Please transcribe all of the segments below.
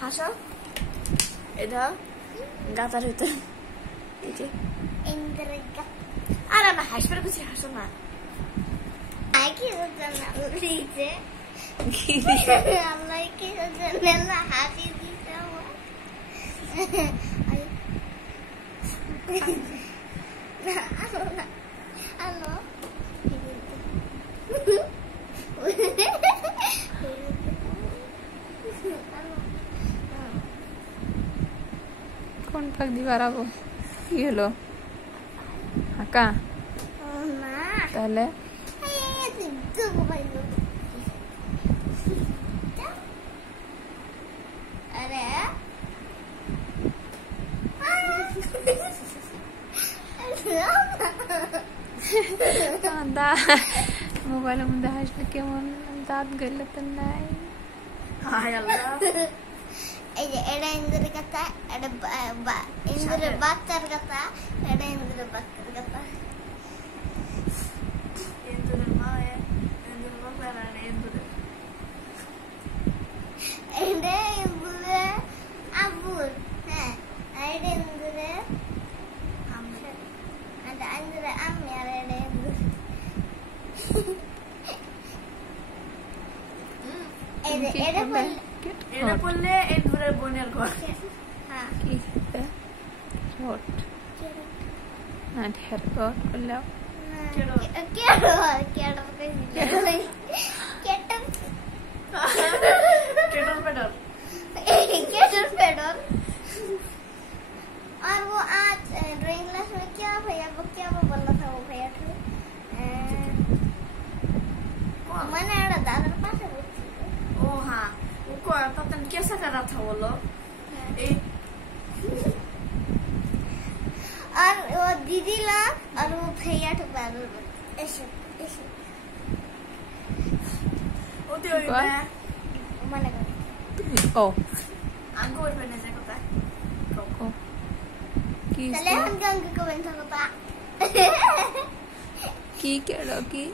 হাসো এটা গাতার ভিতরে এই যে ইন্দ্রের আর না হাসবার কিছু হাসো না আই কি জানা লিখে কি আল্লাহ কি জানা হাসি দিতে আমার হ্যালো কোন ফাঁক দিয়ে বাড়াবো কি হলো আঁকা না তাহলে अरे মোবাইলের মধ্যে হাসলে কেমন দাঁত গেলে তো নাই হায় আল্লাহ এই যে এটা ইন্দ্রের কথা এটা ইন্দ্রের বাচ্চার কথা এটা ইন্দ্রের বাচ্চার কথা ইন্দুরের মা ইন্দুরের বাবা আর ইন্দুরের এটা ইন্দ্রের আবুর হ্যাঁ এটা ইন্দ্রের এটা ইন্দ্রের আম্মি আর এটা ইন্দ্রের এটা বললে ইন্দুরের বোনের ঘর হ্যাঁ কি রোট না ঢের রোট করলেও केटल पेडल और वो आज ड्राइंग क्लास में क्या वो बोला था वो भैया मैंने दादा के पास ओ हाँ उनको पता नहीं कैसा कर रहा था वो लोग और वो दीदी लोग और वो भैया ऐसे ओते ओई मैं मैंने ও आंगो ओई मैंने जाको ता ও কি चले हम गंग को बंद होता কি কেডো কি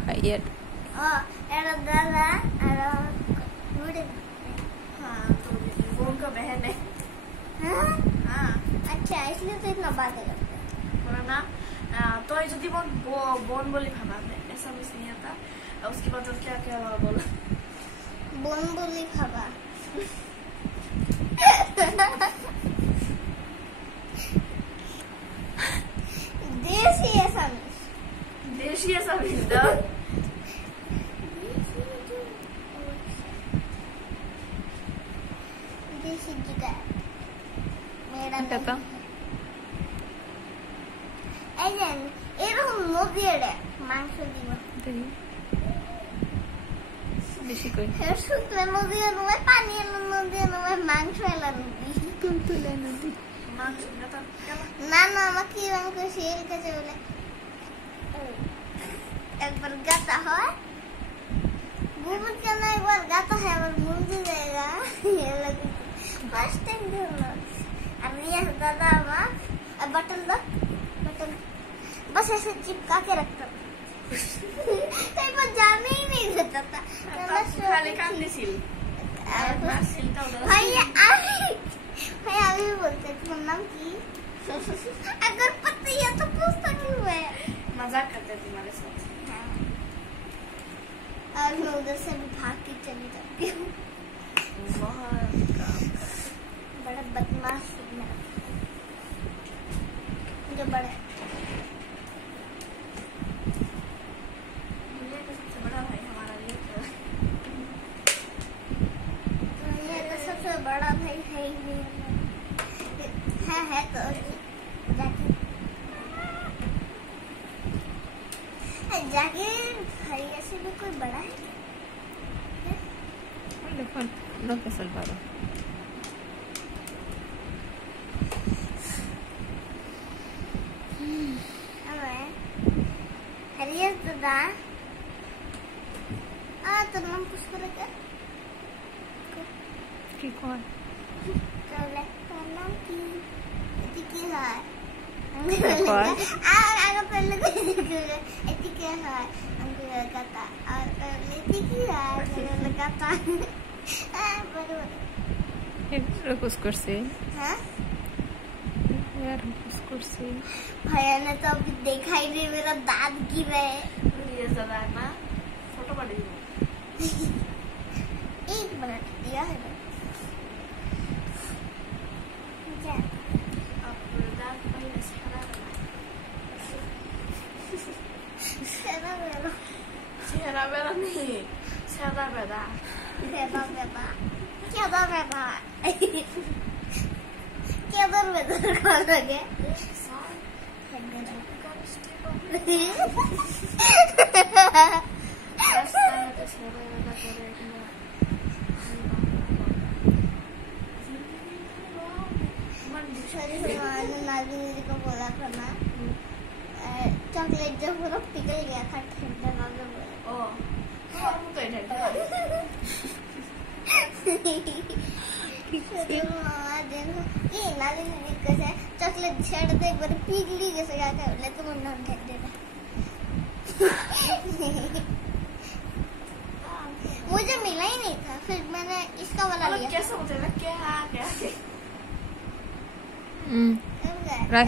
ভাইয়ের एरा दादा और बड़े हाँ तो वो उनका बहन है हाँ हाँ अच्छा इसलिए तो इतना बातें करते बोला ना तो ये जो थी वो बोन बोली भाबा में ऐसा कुछ नहीं आता उसके बाद तो क्या क्या बोला बोन बोली खाबा देसी ऐसा देशी ऐसा मिलता देसी गिटार मेरा এটা তো এজন এরকম নদী এড়ে মাংস দিব দেখি বেশি করে শুকনো নদী নয় পানি নদী নয় মাংস এলা নদী তুলতুলে নদী मांस मिलता क्या না না আমাকে আমাকে শের কাছে বলে একবার গাতা হয় घूमत करना एक बार गाता है और घूम भी जाएगा ये लगे फर्स्ट टाइम घूमना अब ये दादा माँ अब बटन दो बटन बस ऐसे चिपका के रखता तो एक बार जाने ही नहीं देता था खाली काम नहीं सिल मांस सिलता उधर भैया अभी भी बोलते तुम्हारा नाम की अगर पता है तो पूछता क्यों है मजाक करते थे तुम्हारे साथ और मैं उधर से भी भाग के चली जाती हूँ बड़ा बदमाश जो बड़ा दुनिया का सबसे बड़ा भाई हमारा ये तो सबसे बड़ा भाई है ही नहीं है तो जाके भैया से भी कोई बड़ा है দেখুন লোকে সলভারো हरियर दादा तो नाम कुछ करेगा কি কর चले तो नाम की है आगे पहले क्या है लगाता और पहले की है लगाता कुछ कुर्सी हाँ यार कुछ कुर्सी भैया ने तो अभी देखा ही नहीं, मेरा दांत गिरा है। ये ज्यादा है ना, फोटो पड़ी है। 1 मिनट दिया है ना। क्या अब दांत पहले से खराब है। सेदा मेरा चेहरा मेरा नहीं, सेदा मेरा। सेदा मेरा क्या दर मेरा क्या दर मेरा कौन लगे नागिनी को बोला था ना, चॉकलेट जो पूरा पिघल गया था ठंडा में। ओ और वो तो ठंडा ये नागिनी कैसे चॉकलेट छेड़ दे, एक बार पिघली जैसे क्या कर ले तो मुन्ना फेंक देना। मुझे मिला ही नहीं था, फिर मैंने इसका वाला लिया। कैसे होता है क्या क्या